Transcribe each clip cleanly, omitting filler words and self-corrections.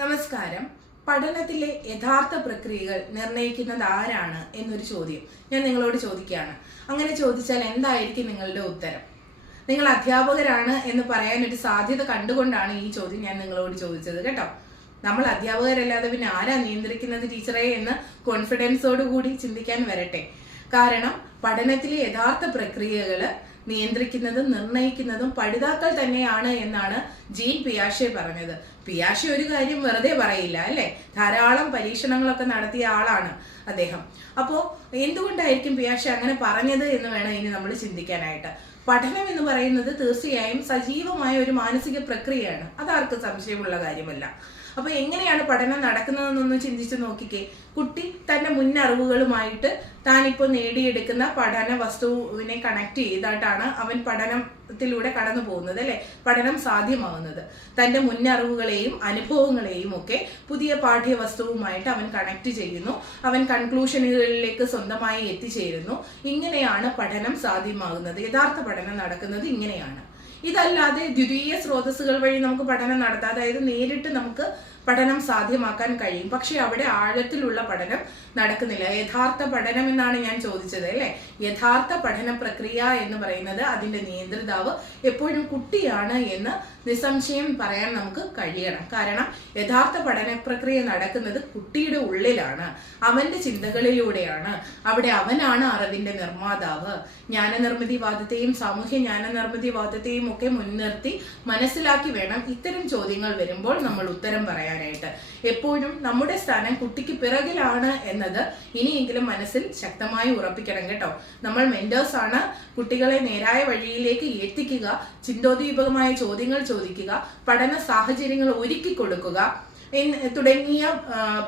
നമസ്കാരം. പഠനത്തിലെ യഥാർത്ഥ പ്രക്രിയകൾ നിർണ്ണയിക്കുന്നത് ആരാണ് എന്നൊരു ചോദ്യം ഞാൻ നിങ്ങളോട് ചോദിക്കുകയാണ്. അങ്ങനെ ചോദിച്ചാൽ എന്തായിരിക്കും നിങ്ങളുടെ ഉത്തരം? നിങ്ങൾ അധ്യാപകരാണ് എന്ന് പറയാൻ ഒരു സാധ്യത കണ്ടുകൊണ്ടാണ് ഈ ചോദ്യം ഞാൻ നിങ്ങളോട് ചോദിച്ചത് കേട്ടോ. നമ്മൾ അധ്യാപകരല്ലാതെ പിന്നെ ആരാ നിയന്ത്രിക്കുന്നത് ടീച്ചറെ എന്ന് കോൺഫിഡൻസോടുകൂടി ചിന്തിക്കാൻ വരട്ടെ. കാരണം പഠനത്തിലെ യഥാർത്ഥ പ്രക്രിയകള് നിയന്ത്രിക്കുന്നതും നിർണ്ണയിക്കുന്നതും പഠിതാക്കൾ തന്നെയാണ് എന്നാണ് ജീൻ പിയാഷെ പറഞ്ഞത്. പിയാഷെ ഒരു കാര്യം വെറുതെ പറയില്ല അല്ലെ, ധാരാളം പരീക്ഷണങ്ങളൊക്കെ നടത്തിയ ആളാണ് അദ്ദേഹം. അപ്പോ എന്തുകൊണ്ടായിരിക്കും പിയാഷെ അങ്ങനെ പറഞ്ഞത് എന്ന് വേണം ഇനി നമ്മൾ ചിന്തിക്കാനായിട്ട്. പഠനം എന്ന് പറയുന്നത് തീർച്ചയായും സജീവമായ ഒരു മാനസിക പ്രക്രിയയാണ്, അതാർക്കും സംശയമുള്ള കാര്യമല്ല. അപ്പൊ എങ്ങനെയാണ് പഠനം നടക്കുന്നതെന്നൊന്ന് ചിന്തിച്ചു നോക്കിക്കേ. കുട്ടി തന്റെ മുന്നറിവുകളുമായിട്ട് താനിപ്പോ നേടിയെടുക്കുന്ന പഠന വസ്തുവിനെ കണക്ട് ചെയ്തിട്ടാണ് അവൻ പഠനത്തിലൂടെ കടന്നു പോകുന്നത് അല്ലെ, പഠനം സാധ്യമാകുന്നത്. തന്റെ മുന്നറിവുകളെയും അനുഭവങ്ങളെയും ഒക്കെ പുതിയ പാഠ്യവസ്തുവുമായിട്ട് അവൻ കണക്ട് ചെയ്യുന്നു, അവൻ കൺക്ലൂഷനുകളിലേക്ക് സ്വന്തമായി എത്തിച്ചേരുന്നു. ഇങ്ങനെയാണ് പഠനം സാധ്യമാകുന്നത്. യഥാർത്ഥ പഠനം നടക്കുന്നത് ഇങ്ങനെയാണ്. ഇതല്ലാതെ ദ്വിതീയ സ്രോതസ്സുകൾ വഴി നമുക്ക് പഠനം നടത്താം, അതായത് നേരിട്ട് നമുക്ക് പഠനം സാധ്യമാക്കാൻ കഴിയും. പക്ഷെ അവിടെ ആഴത്തിലുള്ള പഠനം നടക്കുന്നില്ല. യഥാർത്ഥ പഠനം എന്നാണ് ഞാൻ ചോദിച്ചത് അല്ലെ. യഥാർത്ഥ പഠന പ്രക്രിയ എന്ന് പറയുന്നത് അതിന്റെ നിയന്ത്രിതാവ് എപ്പോഴും കുട്ടിയാണ് എന്ന് നിസ്സംശയം പറയാൻ നമുക്ക് കഴിയണം. കാരണം യഥാർത്ഥ പഠന പ്രക്രിയ നടക്കുന്നത് കുട്ടിയുടെ ഉള്ളിലാണ്, അവന്റെ ചിന്തകളിലൂടെയാണ്. അവിടെ അവനാണ് അറിവിന്റെ നിർമ്മാതാവ്. ജ്ഞാനനിർമ്മിതിവാദത്തെയും സാമൂഹ്യ ജ്ഞാനനിർമ്മിതിവാദത്തെയും ഒക്കെ മുൻനിർത്തി മനസ്സിലാക്കി വേണം ഇത്തരം ചോദ്യങ്ങൾ വരുമ്പോൾ നമ്മൾ ഉത്തരം പറയാനായിട്ട്. എപ്പോഴും നമ്മുടെ സ്ഥാനം കുട്ടിക്ക് പിറകിലാണ് എന്നത് ഇനിയെങ്കിലും മനസ്സിൽ ശക്തമായി ഉറപ്പിക്കണം കേട്ടോ. നമ്മൾ മെന്റേഴ്സ് ആണ്, കുട്ടികളെ നേരായ വഴിയിലേക്ക് എത്തിക്കുക, ചിന്തോദ്ദീപകമായ ചോദ്യങ്ങൾ ചോദിക്കുക, പഠന സാഹചര്യങ്ങൾ ഒരുക്കി കൊടുക്കുക തുടങ്ങിയ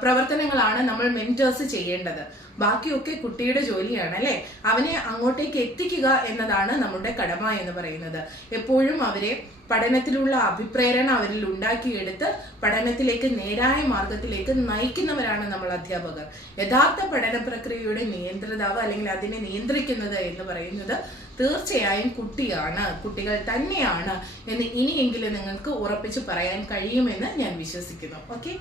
പ്രവർത്തനങ്ങളാണ് നമ്മൾ മെന്റേഴ്സ് ചെയ്യേണ്ടത്. ബാക്കിയൊക്കെ കുട്ടിയുടെ ജോലിയാണ് അല്ലെ. അവനെ അങ്ങോട്ടേക്ക് എത്തിക്കുക എന്നതാണ് നമ്മുടെ കടമ എന്ന് പറയുന്നത്. എപ്പോഴും അവരെ പഠനത്തിലുള്ള അഭിപ്രേരണ അവരിൽ ഉണ്ടാക്കിയെടുത്ത് പഠനത്തിലേക്ക് നേരായ മാർഗത്തിലേക്ക് നയിക്കുന്നവരാണ് നമ്മൾ അധ്യാപകർ. യഥാർത്ഥ പഠന പ്രക്രിയയുടെ നിയന്ത്രിതാവ് അല്ലെങ്കിൽ അതിനെ നിയന്ത്രിക്കുന്നത് എന്ന് പറയുന്നത് തീർച്ചയായും കുട്ടിയാണ്, കുട്ടികൾ തന്നെയാണ് എന്ന് ഇനിയെങ്കിലും നിങ്ങൾക്ക് ഉറപ്പിച്ചു പറയാൻ കഴിയുമെന്ന് ഞാൻ വിശ്വസിക്കുന്നു. ഓക്കെ.